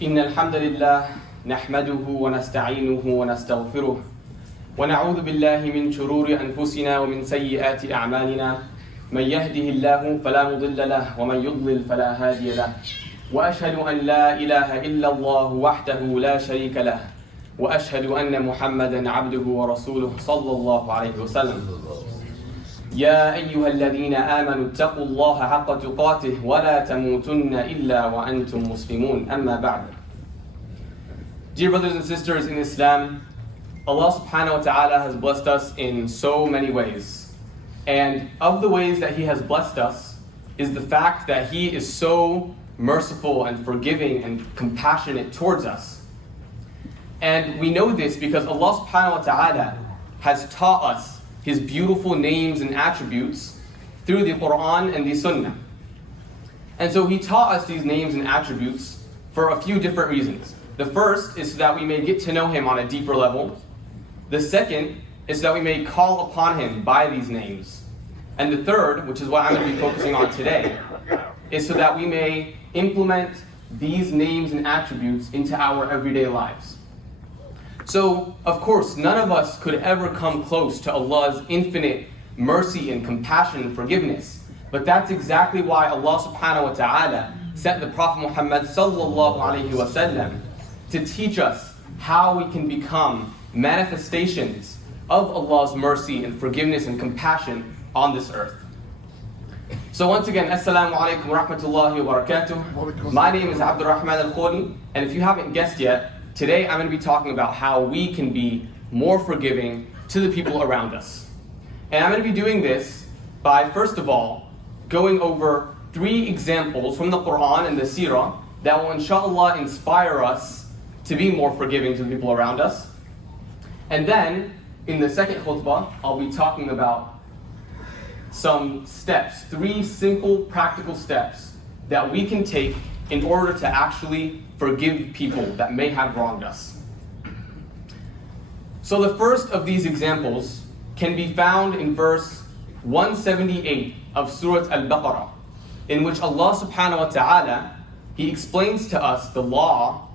إن الحمد لله نحمده ونستعينه ونستغفره ونعوذ بالله من شرور أنفسنا ومن سيئات أعمالنا من يهده الله فلا مضل له ومن يضلل فلا هادي له وأشهد أن لا إله إلا الله وحده لا شريك له وأشهد أن محمدا عبده ورسوله صلى الله عليه وسلم يا أيها الذين آمنوا اتقوا الله حق تقاته ولا تموتن إلا وأنتم مسلمون أما بعد. Dear brothers and sisters in Islam, Allah subhanahu wa ta'ala has blessed us in so many ways. And of the ways that He has blessed us is the fact that He is so merciful and forgiving and compassionate towards us. And we know this because Allah subhanahu wa ta'ala has taught us His beautiful names and attributes through the Quran and the Sunnah. And so He taught us these names and attributes for a few different reasons. The first is so that we may get to know Him on a deeper level. The second is so that we may call upon Him by these names. And the third, which is what I'm going to be focusing on today, is so that we may implement these names and attributes into our everyday lives. So, of course, none of us could ever come close to Allah's infinite mercy and compassion and forgiveness. But that's exactly why Allah subhanahu wa ta'ala sent the Prophet Muhammad sallallahu alayhi wa sallam to teach us how we can become manifestations of Allah's mercy and forgiveness and compassion on this earth. So once again, Assalamu alaikum wa rahmatullahi wa barakatuh. My name is Abdul Rahman al-Kholi, and if you haven't guessed yet, today I'm going to be talking about how we can be more forgiving to the people around us. And I'm going to be doing this by, first of all, going over 3 examples from the Quran and the Seerah that will inshallah inspire us to be more forgiving to the people around us. And then, in the second khutbah, I'll be talking about some steps, 3 simple practical steps that we can take in order to actually forgive people that may have wronged us. So the first of these examples can be found in verse 178 of Surah Al-Baqarah, in which Allah subhanahu wa ta'ala, He explains to us the law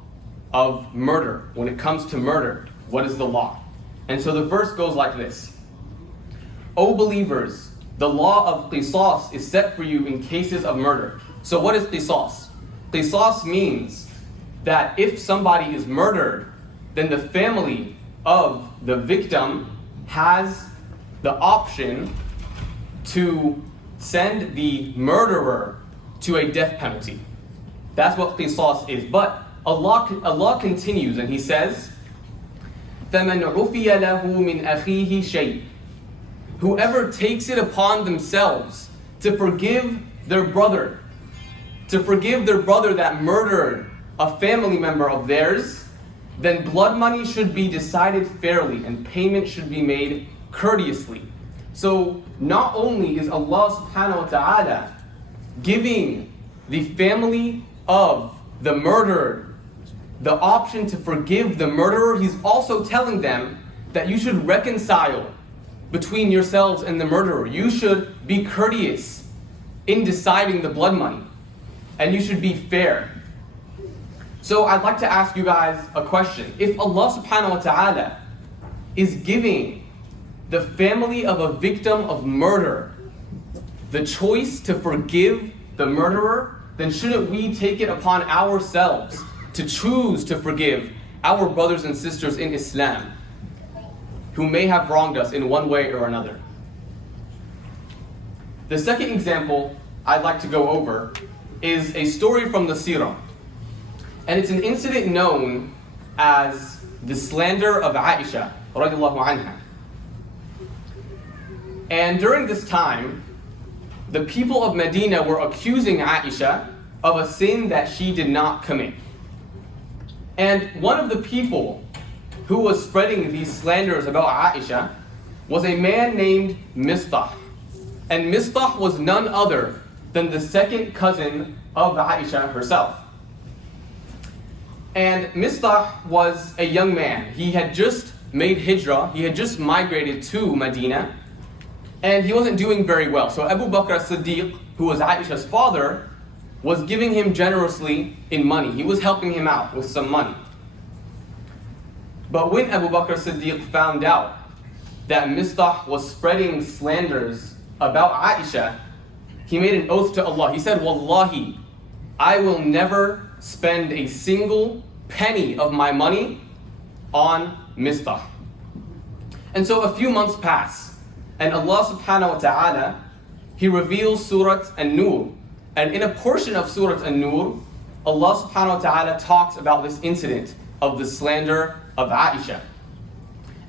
of murder. When it comes to murder, what is the law? And so the verse goes like this: O believers, the law of qisas is set for you in cases of murder. So what is qisas? Qisas means that if somebody is murdered, then the family of the victim has the option to send the murderer to a death penalty. That's what qisas is. But Allah continues and He says, فَمَنْ عُفِيَ لَهُ مِنْ أَخِيهِ شَيْءٍ. Whoever takes it upon themselves to forgive their brother that murdered a family member of theirs, then blood money should be decided fairly and payment should be made courteously. So not only is Allah subhanahu wa ta'ala giving the family of the murdered the option to forgive the murderer, He's also telling them that you should reconcile between yourselves and the murderer. You should be courteous in deciding the blood money, and you should be fair. So I'd like to ask you guys a question. If Allah subhanahu wa ta'ala is giving the family of a victim of murder the choice to forgive the murderer, then shouldn't we take it upon ourselves to choose to forgive our brothers and sisters in Islam who may have wronged us in one way or another? The second example I'd like to go over is a story from the Seerah. And it's an incident known as the slander of Aisha radiallahu anha. And during this time, the people of Medina were accusing Aisha of a sin that she did not commit. And one of the people who was spreading these slanders about Aisha was a man named Mistah. And Mistah was none other than the second cousin of Aisha herself. And Mistah was a young man. He had just made hijrah, he had just migrated to Medina, and he wasn't doing very well. So Abu Bakr as-Siddiq, who was Aisha's father, was giving him generously in money. He was helping him out with some money. But when Abu Bakr Siddiq found out that Mistah was spreading slanders about Aisha, he made an oath to Allah. He said, Wallahi, I will never spend a single penny of my money on Mistah. And so a few months pass, and Allah subhanahu wa ta'ala, He reveals Surah An-Nur. And in a portion of Surah An-Nur, Allah subhanahu wa ta'ala talks about this incident of the slander of Aisha.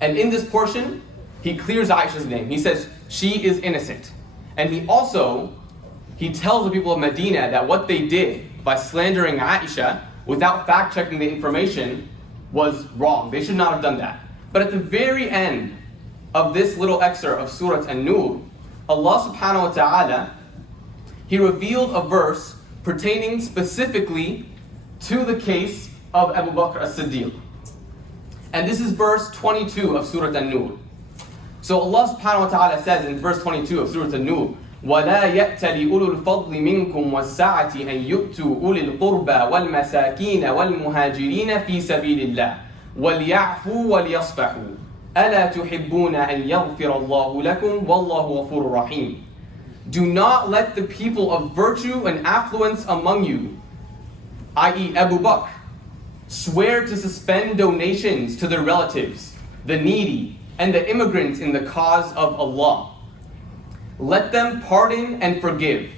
And in this portion, He clears Aisha's name. He says, she is innocent. And He tells the people of Medina that what they did by slandering Aisha without fact-checking the information was wrong. They should not have done that. But at the very end of this little excerpt of Surah An-Nur, Allah subhanahu wa ta'ala, He revealed a verse pertaining specifically to the case of Abu Bakr as-Siddiq. And this is verse 22 of Surah An-Nur. So Allah subhanahu wa ta'ala says in verse 22 of Surah An-Nur, وَلَا يَأْتَلِ أُولُو الْفَضْلِ مِنْكُمْ وَالسَّعَةِ أَنْ يُؤْتُوا أُولِي الْقُرْبَى وَالْمَسَاكِينَ وَالْمُهَاجِرِينَ فِي سَبِيلِ اللَّهِ وَلْيَعْفُوا وَلْيَصْفَحُوا أَلَا تُحِبُّونَ أَنْ يَغْفِرَ اللَّهُ لَكُمْ وَاللَّهُ غَفُورٌ رَحِيمٌ. Do not let the people of virtue and affluence among you, i.e. Abu Bakr, swear to suspend donations to their relatives, the needy, and the immigrants in the cause of Allah. Let them pardon and forgive.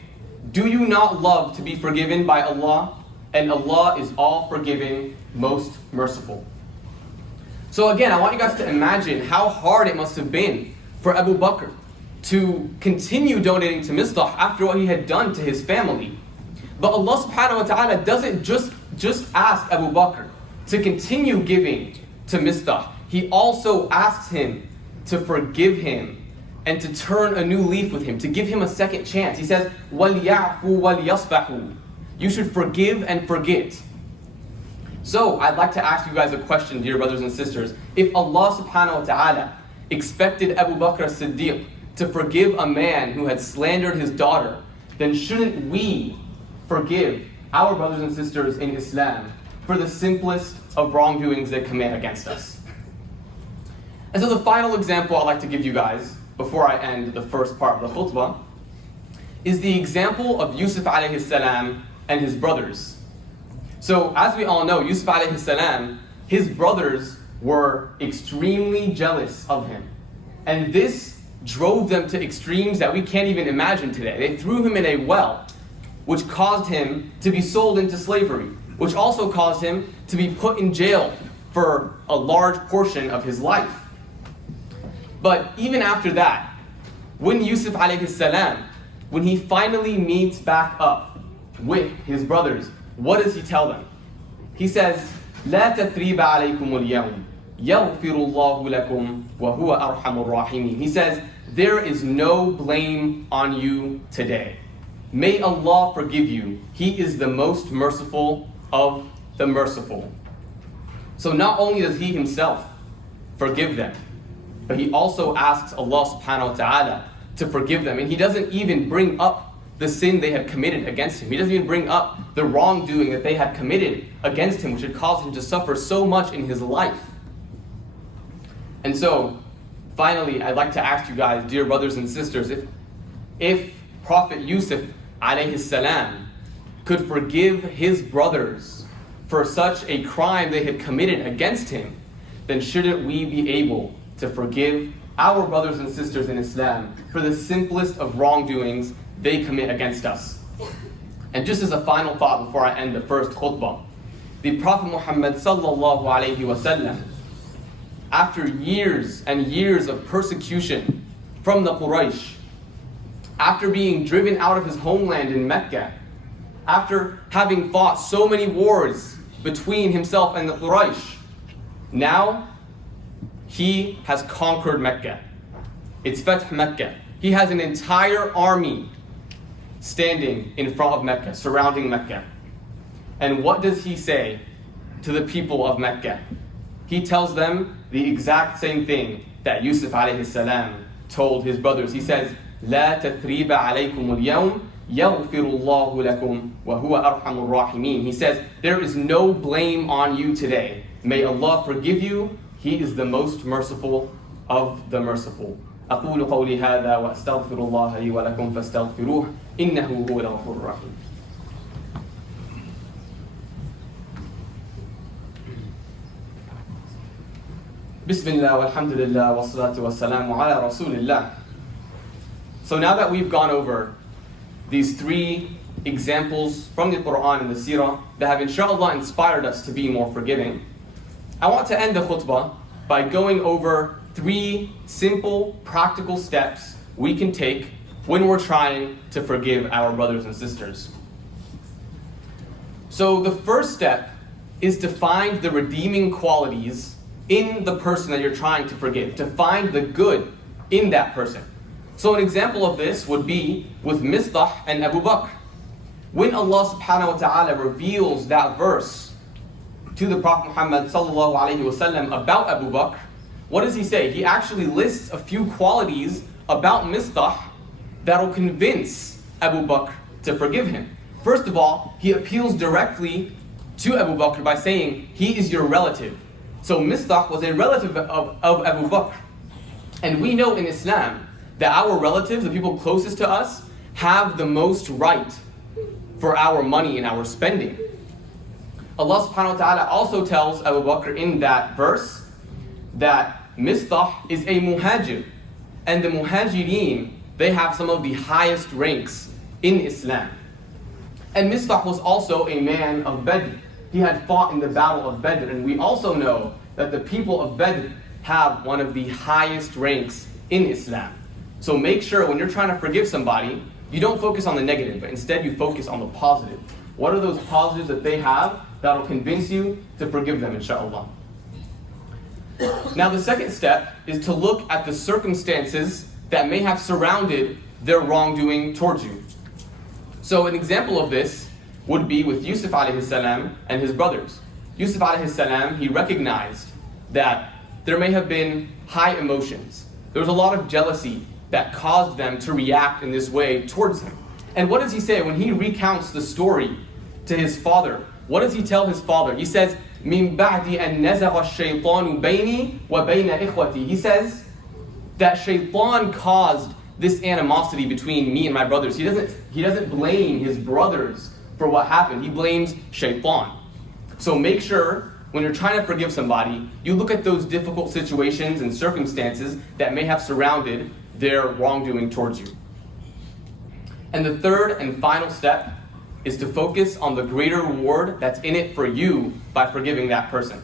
Do you not love to be forgiven by Allah? And Allah is all forgiving, most merciful. So again, I want you guys to imagine how hard it must have been for Abu Bakr to continue donating to Mistah after what he had done to his family. But Allah subhanahu wa ta'ala doesn't just ask Abu Bakr to continue giving to Mistah. He also asks him to forgive him and to turn a new leaf with him, to give him a second chance. He says, وَلْيَعْفُوا وَلْيَصْفَحُوا. You should forgive and forget. So, I'd like to ask you guys a question, dear brothers and sisters. If Allah subhanahu wa ta'ala expected Abu Bakr as-Siddiq to forgive a man who had slandered his daughter, then shouldn't we forgive our brothers and sisters in Islam for the simplest of wrongdoings they commit against us? And so the final example I'd like to give you guys, before I end the first part of the khutbah, is the example of Yusuf alayhi salam and his brothers. So, as we all know, Yusuf alayhi salam, his brothers were extremely jealous of him. And this drove them to extremes that we can't even imagine today. They threw him in a well, which caused him to be sold into slavery, which also caused him to be put in jail for a large portion of his life. But even after that, when Yusuf alayhi salam, when he finally meets back up with his brothers, what does he tell them? He says, لا تثريب عليكم اليوم يغفر الله لكم وهو أرحم الراحمين. He says, there is no blame on you today. May Allah forgive you. He is the most merciful of the merciful. So not only does he himself forgive them, but he also asks Allah subhanahu wa ta'ala to forgive them. And he doesn't even bring up the sin they had committed against him. He doesn't even bring up the wrongdoing that they had committed against him, which had caused him to suffer so much in his life. And so, finally, I'd like to ask you guys, dear brothers and sisters, if Prophet Yusuf alayhi salam could forgive his brothers for such a crime they had committed against him, then shouldn't we be able to forgive our brothers and sisters in Islam for the simplest of wrongdoings they commit against us? And just as a final thought before I end the first khutbah, the Prophet Muhammad sallallahu alayhi wa sallam, after years and years of persecution from the Quraysh, after being driven out of his homeland in Mecca, after having fought so many wars between himself and the Quraysh, now he has conquered Mecca. It's Fath Mecca. He has an entire army standing in front of Mecca, surrounding Mecca. And what does he say to the people of Mecca? He tells them the exact same thing that Yusuf alayhi salam told his brothers. He says, لا تثريب عليكم اليوم يَغْفِرُ اللَّهُ لَكُمْ وَهُوَ أَرْحَمُ الرَّاحِمِينَ. He says, there is no blame on you today. May Allah forgive you. He is the most merciful of the merciful. أقول قولي هذا وأستغفر الله لي ولكم فاستغفروه إنه هو الغفور الرحيم. Bismillah walhamdulillah wassalatu wassalamu ala rasulillah. So now that we've gone over these three examples from the Quran and the Seerah that have inshallah inspired us to be more forgiving, I want to end the khutbah by going over three simple, practical steps we can take when we're trying to forgive our brothers and sisters. So the first step is to find the redeeming qualities in the person that you're trying to forgive, to find the good in that person. So an example of this would be with Mistah and Abu Bakr. When Allah subhanahu wa ta'ala reveals that verse to the Prophet Muhammad sallallahu alayhi wa sallam about Abu Bakr, what does he say? He actually lists a few qualities about Mistah that will convince Abu Bakr to forgive him. First of all, he appeals directly to Abu Bakr by saying, he is your relative. So Mistah was a relative of Abu Bakr. And we know in Islam that our relatives, the people closest to us, have the most right for our money and our spending. Allah subhanahu wa ta'ala also tells Abu Bakr in that verse that Mistah is a muhajir, and the muhajireen, they have some of the highest ranks in Islam. And Mistah was also a man of Badr. He had fought in the battle of Badr, and we also know that the people of Badr have one of the highest ranks in Islam. So make sure when you're trying to forgive somebody, you don't focus on the negative, but instead you focus on the positive. What are those positives that they have that will convince you to forgive them, inshallah? Now the second step is to look at the circumstances that may have surrounded their wrongdoing towards you. So an example of this would be with Yusuf alayhi salam and his brothers. Yusuf alayhi salam, he recognized that there may have been high emotions. There was a lot of jealousy that caused them to react in this way towards him. And what does he say when he recounts the story to his father? What does he tell his father? He says, مِن بَعْدِ أَن نَزَغَ الشَّيْطَانُ بَيْنِي وَبَيْنَ إِخْوَتِي. He says that shaitan caused this animosity between me and my brothers. He doesn't blame his brothers for what happened. He blames shaitan. So make sure when you're trying to forgive somebody, you look at those difficult situations and circumstances that may have surrounded their wrongdoing towards you. And the third and final step is to focus on the greater reward that's in it for you by forgiving that person.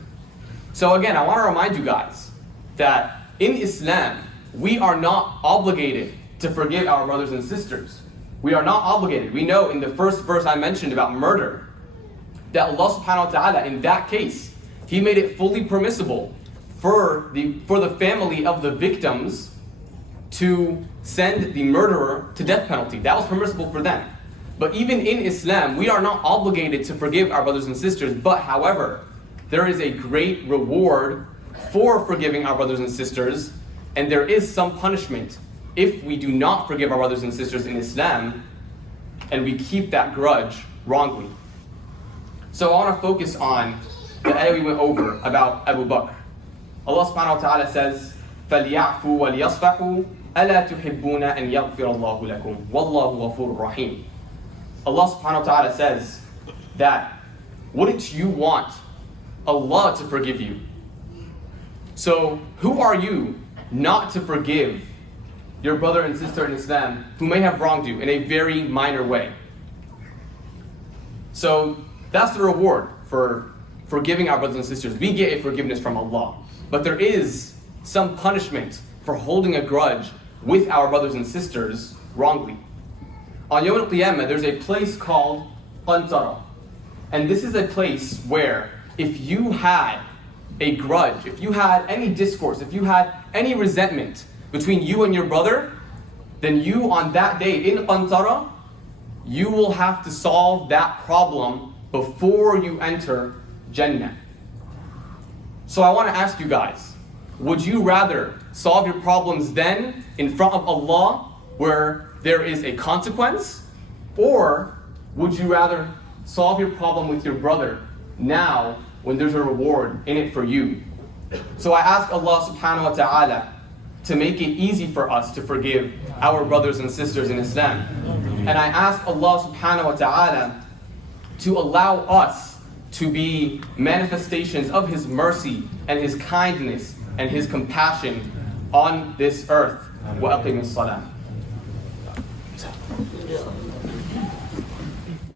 So again, I want to remind you guys that in Islam, we are not obligated to forgive our brothers and sisters. We are not obligated. We know in the first verse I mentioned about murder, that Allah subhanahu wa ta'ala, in that case, He made it fully permissible for the family of the victims to send the murderer to death penalty. That was permissible for them. But even in Islam, we are not obligated to forgive our brothers and sisters. But however, there is a great reward for forgiving our brothers and sisters, and there is some punishment if we do not forgive our brothers and sisters in Islam, and we keep that grudge wrongly. So I want to focus on the ayah we went over about Abu Bakr. Allah subhanahu wa ta'ala says, فَلْيَعْفُوا وَلْيَصْفَحُوا أَلَا تُحِبُّونَ أَنْ يَغْفِرَ اللَّهُ لَكُمْ وَاللَّهُ غَفُورٌ رَحِيمٌ. Allah subhanahu wa ta'ala says that, wouldn't you want Allah to forgive you? So who are you not to forgive your brother and sister in Islam who may have wronged you in a very minor way? So that's the reward for forgiving our brothers and sisters. We get a forgiveness from Allah. But there is some punishment for holding a grudge with our brothers and sisters wrongly. On Yawm al-Qiyamah, there's a place called Qantara. And this is a place where if you had a grudge, if you had any discourse, if you had any resentment between you and your brother, then you on that day in Qantara, you will have to solve that problem before you enter Jannah. So I want to ask you guys, would you rather solve your problems then in front of Allah where there is a consequence? Or would you rather solve your problem with your brother now when there's a reward in it for you? So I ask Allah subhanahu wa ta'ala to make it easy for us to forgive our brothers and sisters in Islam. And I ask Allah subhanahu wa ta'ala to allow us to be manifestations of His mercy and His kindness and His compassion on this earth. وَأَقِمِ الصَّلَاةِ.